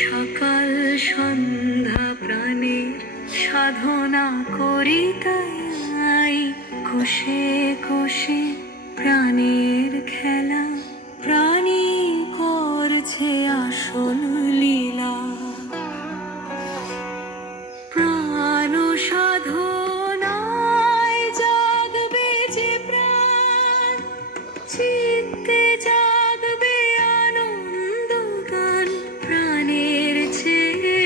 সকাল সন্ধ্যা প্রাণের সাধনা করি তাই, কোষে কোষে প্রাণের খেলা, প্রাণী করছে আসল লীলা। প্রাণ সাধনায় জাগবে যে প্রাণ, চিত্তে জাগবে আনন্দ গান। প্রাণের চেয়ে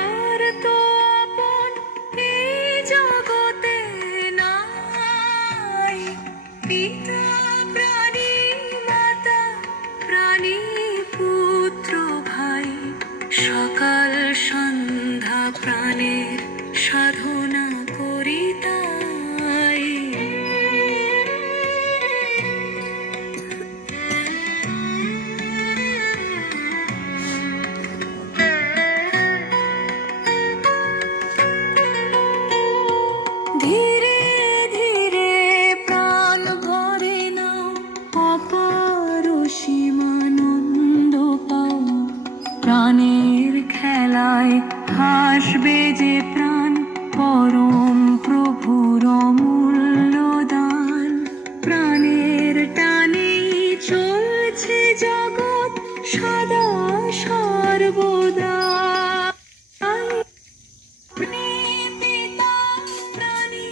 আর তো আপন এই জগতে নাই। পিতা প্রাণী, মাতা প্রাণী, পুত্র ভাই, সকাল সন্ধ্যা প্রাণের সাধনা করি তাই। ধীরে ধীরে প্রাণ ভরে নাও, অপার সীমানন্দ পাও। প্রাণের খেলায় হাসবে যে প্রাণ, পরম প্রভুর অমূল্য দান। প্রাণের টানেই চলছে জগৎ সদা সর্বদা। প্রাণী পিতা, প্রাণী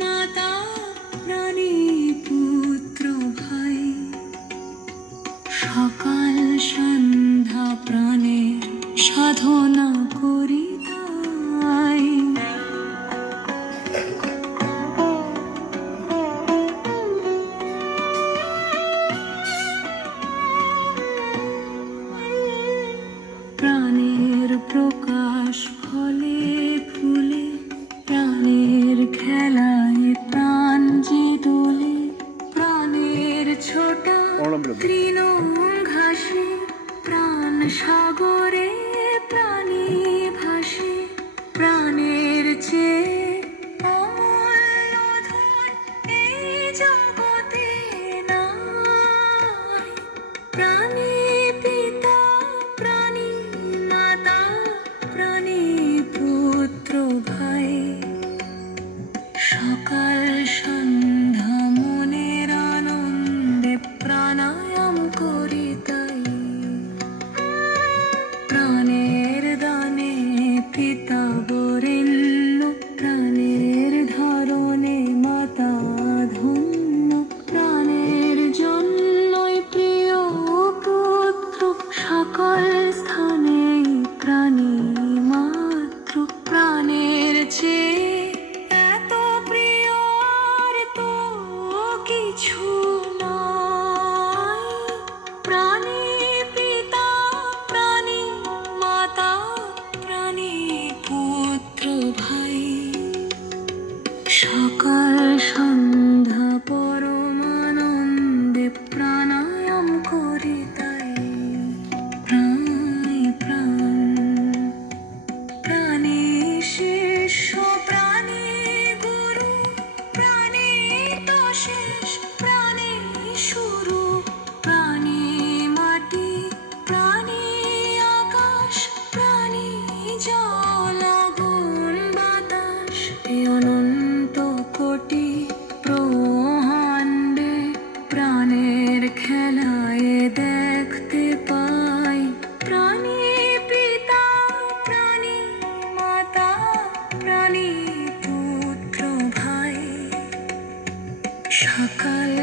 মাতা, প্রাণী পুত্র ভাই, সকাল সন্ধ্যা প্রাণের সাধনা করি তাই। প্রাণের প্রকাশ ফলে ফুলে, প্রাণের খেলায় প্রাণ যে দোলে। প্রাণের ছোটা তৃণ ঘাসে, প্রাণ সাগরে প্রাণী ভাসে। প্রাণের চেয়ে অমূল্য ধন এই জগতে নাই। প্রাণী পিতা, প্রাণী মাতা, প্রাণী পুত্র ভাই, সকাল সন্ধ্যা মনের আনন্দে প্রাণায়াম করি তাই। প্রাণের দানে পিতা বরেণ্য, প্রাণের ধারণে মাতা ধন্য। প্রাণের জন্যই প্রিয় পুত্র, সকল স্থানেই প্রাণী মাত্র। প্রাণের চেয়ে এত প্রিয় আর তো কিছু নয়। প্রাণী পিতা, প্রাণী মাতা, প্রাণী পুত্র ভাই, সকাল সন্ধ্যা পরমানন্দে প্রাণায়াম করি তাই। প্রাণী প্রাণ, প্রাণী শিষ্য, প্রাণী গুরু, প্রাণী তো শেষ, প্রাণী শুরু। প্রাণী মাটি, প্রাণী আকাশ, প্রাণী জল আগুন বাতাস। এ অনন্ত কোটি ব্রহ্মাণ্ডে প্রাণের খেলায় দেখতে পাই। প্রাণী পিতা, প্রাণী মাতা, প্রাণী পুত্র ভাই, সকাল